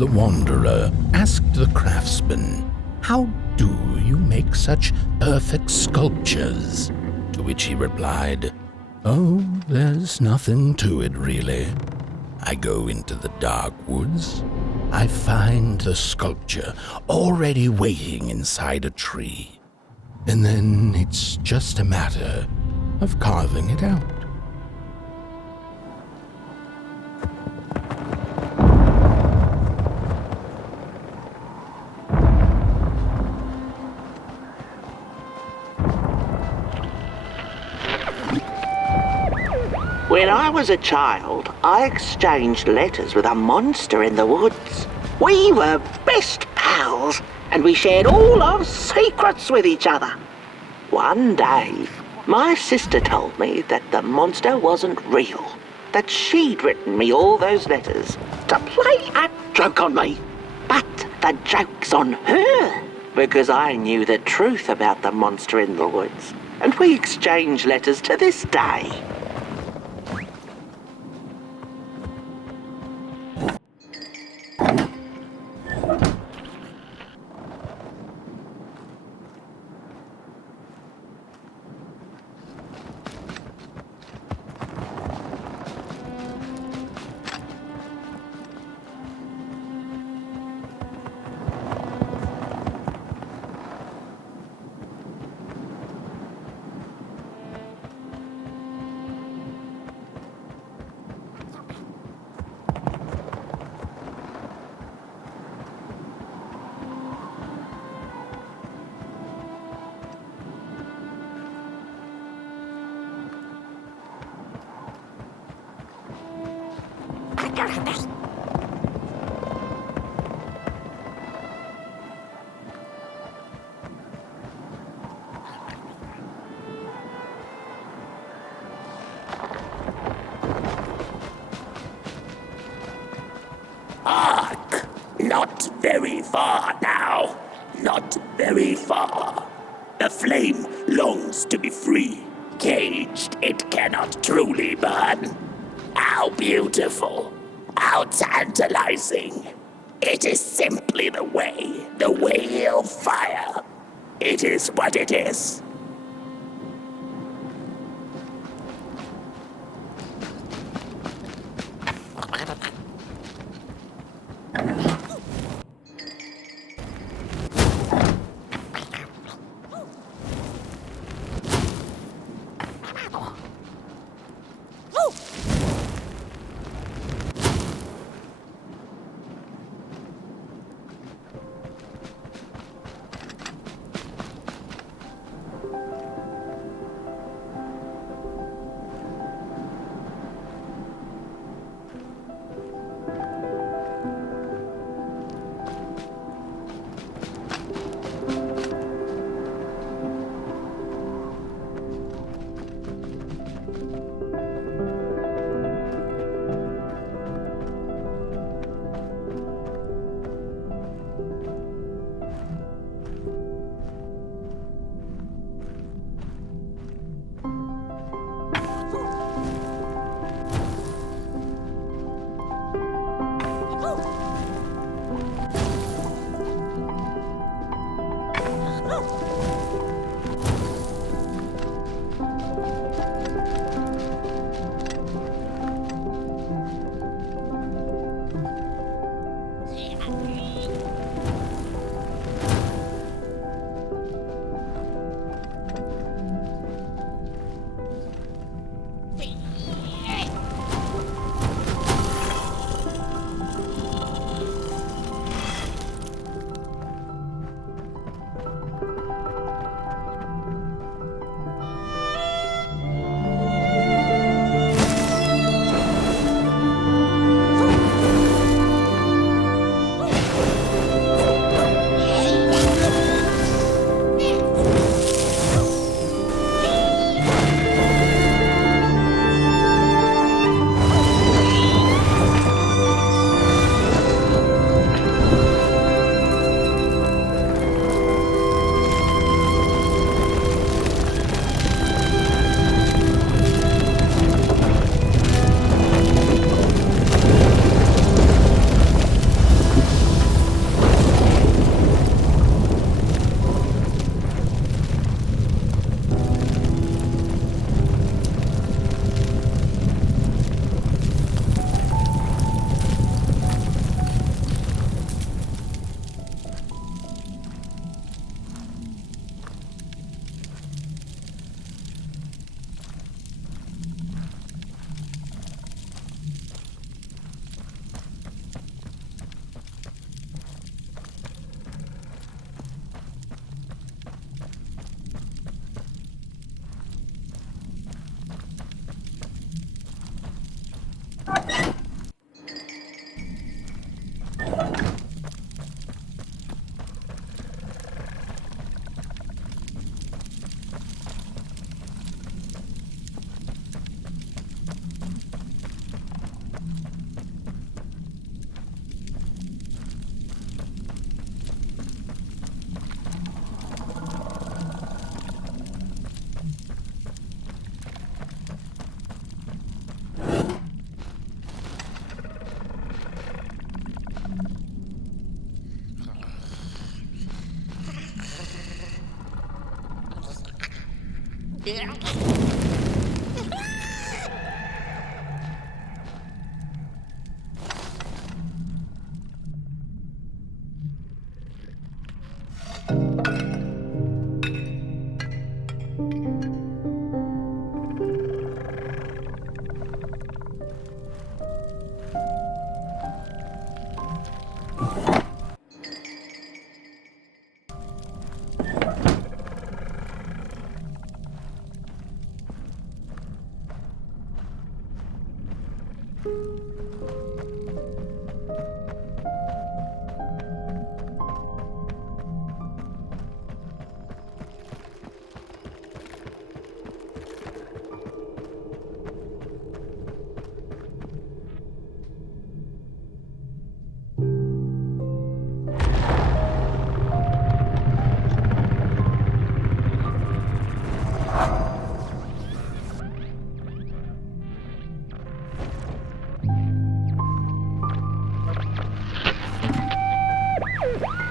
The wanderer asked the craftsman, "How do you make such perfect sculptures?" To which he replied, "Oh, there's nothing to it really. I go into the dark woods. I find the sculpture already waiting inside a tree. And then it's just a matter of carving it out." When I was a child, I exchanged letters with a monster in the woods. We were best pals, and we shared all our secrets with each other. One day, my sister told me that the monster wasn't real, that she'd written me all those letters to play a joke on me. But the joke's on her, because I knew the truth about the monster in the woods, and we exchange letters to this day. Hark! Not very far now. Not very far. The flame longs to be free. Caged, it cannot truly burn. How beautiful. How tantalizing. It is simply the way of fire. It is what it is.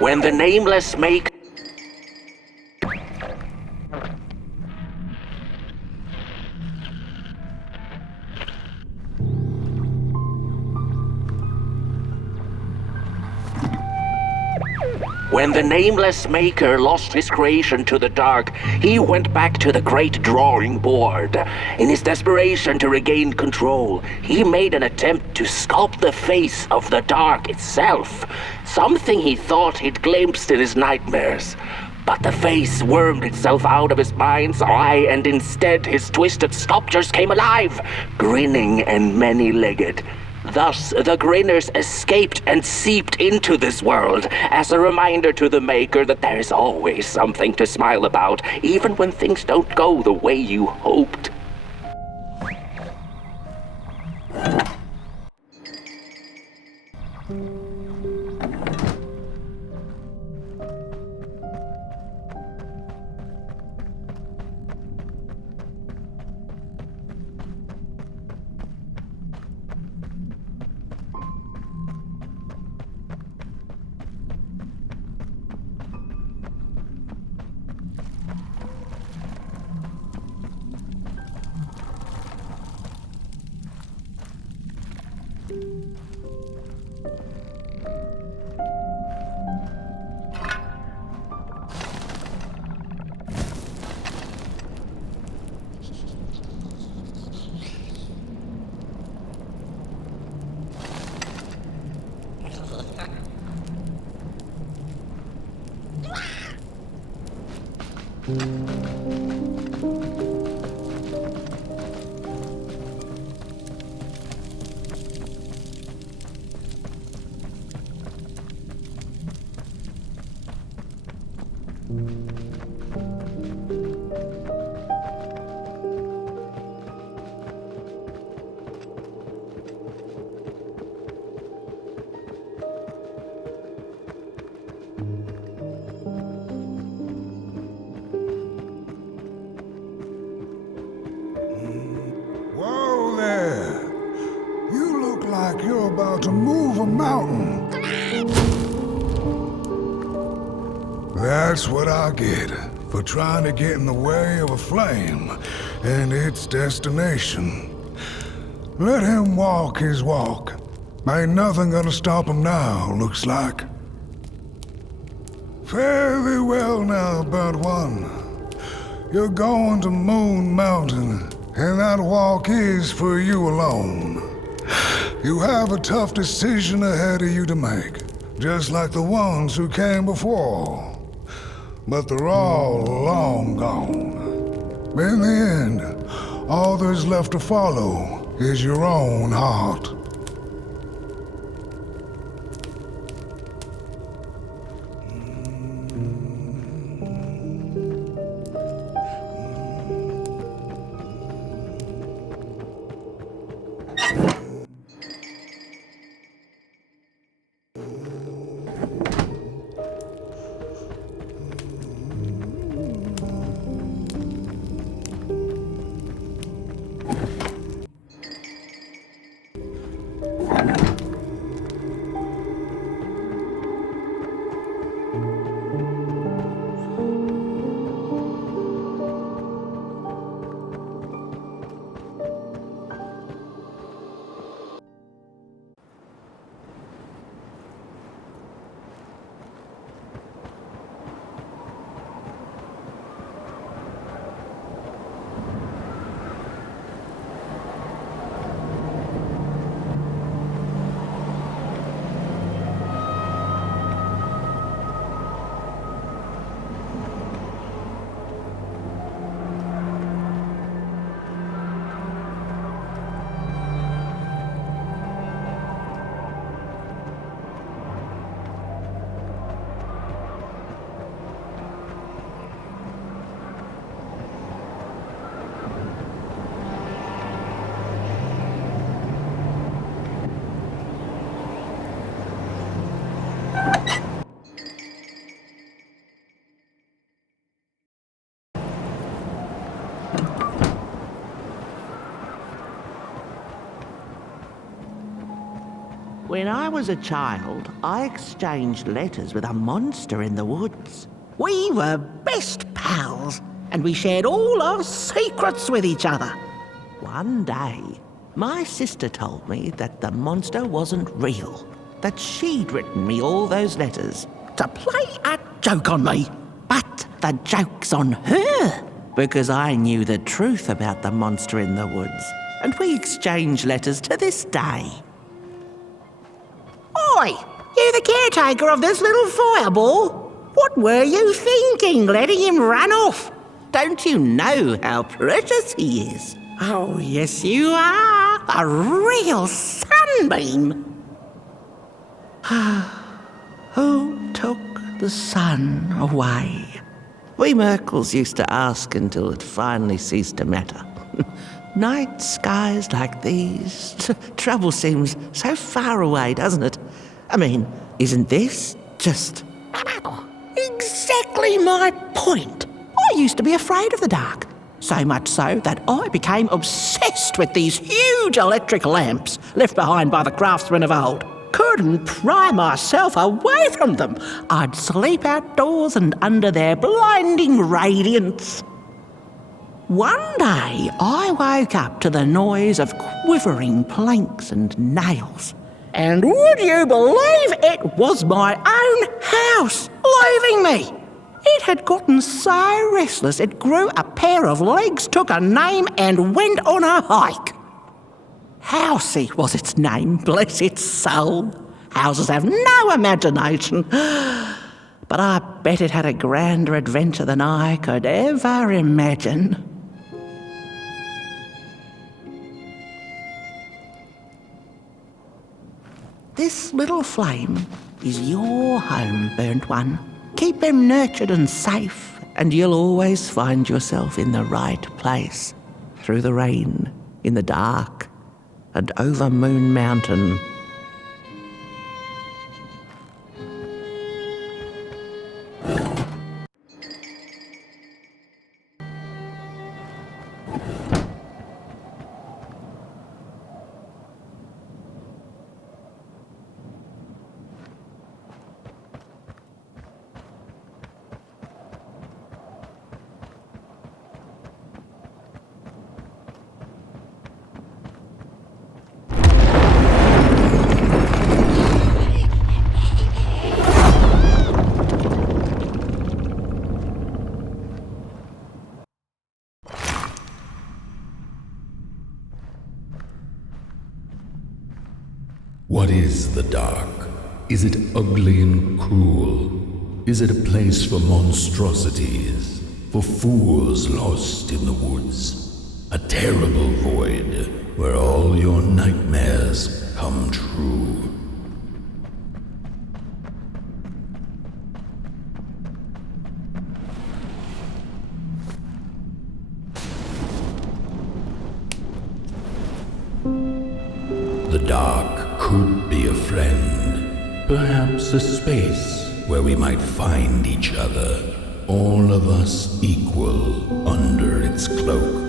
When the Nameless Maker... When the Nameless Maker lost his creation to the dark, he went back to the great drawing board. In his desperation to regain control, he made an attempt to sculpt the face of the dark itself, something he thought he'd glimpsed in his nightmares. But the face wormed itself out of his mind's eye, and instead his twisted sculptures came alive, grinning and many-legged. Thus, the Grinners escaped and seeped into this world as a reminder to the Maker that there is always something to smile about, even when things don't go the way you hoped. Whoa there! You look like you're about to move a mountain. That's what I get for trying to get in the way of a flame and its destination. Let him walk his walk. Ain't nothing gonna stop him now, looks like. Fare thee well now, Burnt One. You're going to Moon Mountain, and that walk is for you alone. You have a tough decision ahead of you to make, just like the ones who came before. But they're all long gone. In the end, all there's left to follow is your own heart. When I was a child, I exchanged letters with a monster in the woods. We were best pals, and we shared all our secrets with each other. One day, my sister told me that the monster wasn't real, that she'd written me all those letters to play a joke on me. But the joke's on her, because I knew the truth about the monster in the woods, and we exchange letters to this day. Oi! You the caretaker of this little fireball? What were you thinking, letting him run off? Don't you know how precious he is? Oh, yes you are. A real sunbeam. Who took the sun away? We Merkles used to ask until it finally ceased to matter. Night skies like these, trouble seems so far away, doesn't it? I mean, isn't this just exactly my point? I used to be afraid of the dark, so much so that I became obsessed with these huge electric lamps left behind by the craftsmen of old. Couldn't pry myself away from them. I'd sleep outdoors and under their blinding radiance. One day, I woke up to the noise of quivering planks and nails. And would you believe it was my own house leaving me? It had gotten so restless it grew a pair of legs, took a name and went on a hike. Housey was its name, bless its soul. Houses have no imagination. But I bet it had a grander adventure than I could ever imagine. This little flame is your home, burnt one. Keep them nurtured and safe, and you'll always find yourself in the right place, through the rain, in the dark, and over Moon Mountain. What is the dark? Is it ugly and cruel? Is it a place for monstrosities, for fools lost in the woods? A terrible void where all your nightmares come true. The dark could be a friend, perhaps a space where we might find each other, all of us equal under its cloak.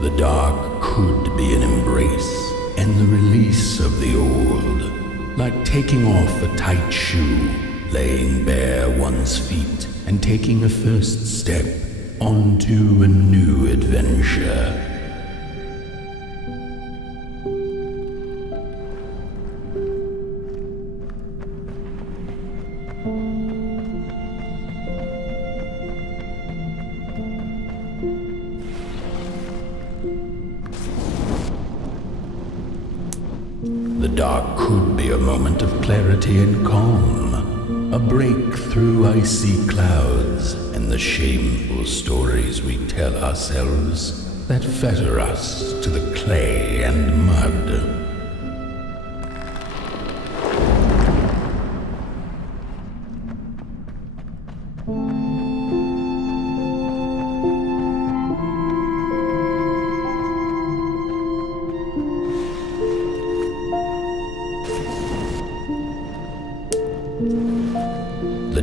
The dark could be an embrace and the release of the old, like taking off a tight shoe, laying bare one's feet, and taking a first step onto a new adventure. The dark could be a moment of clarity and calm, a break through icy clouds and the shameful stories we tell ourselves that fetter us to the clay and mud.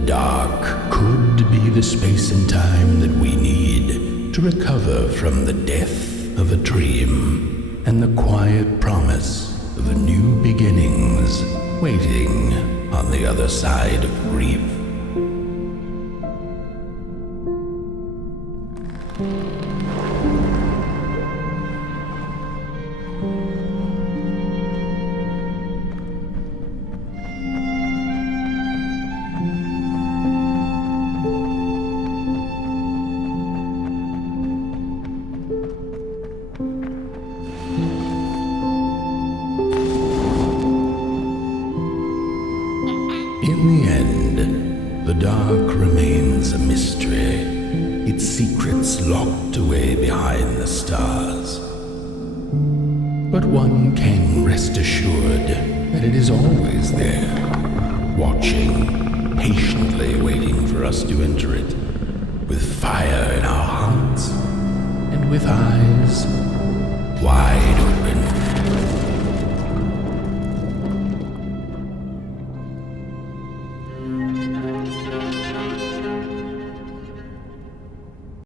dark could be the space and time that we need to recover from the death of a dream and the quiet promise of new beginnings waiting on the other side of grief. In the end, the dark remains a mystery, its secrets locked away behind the stars. But one can rest assured that it is always there, watching, patiently waiting for us to enter it, with fire in our hearts and with eyes wide open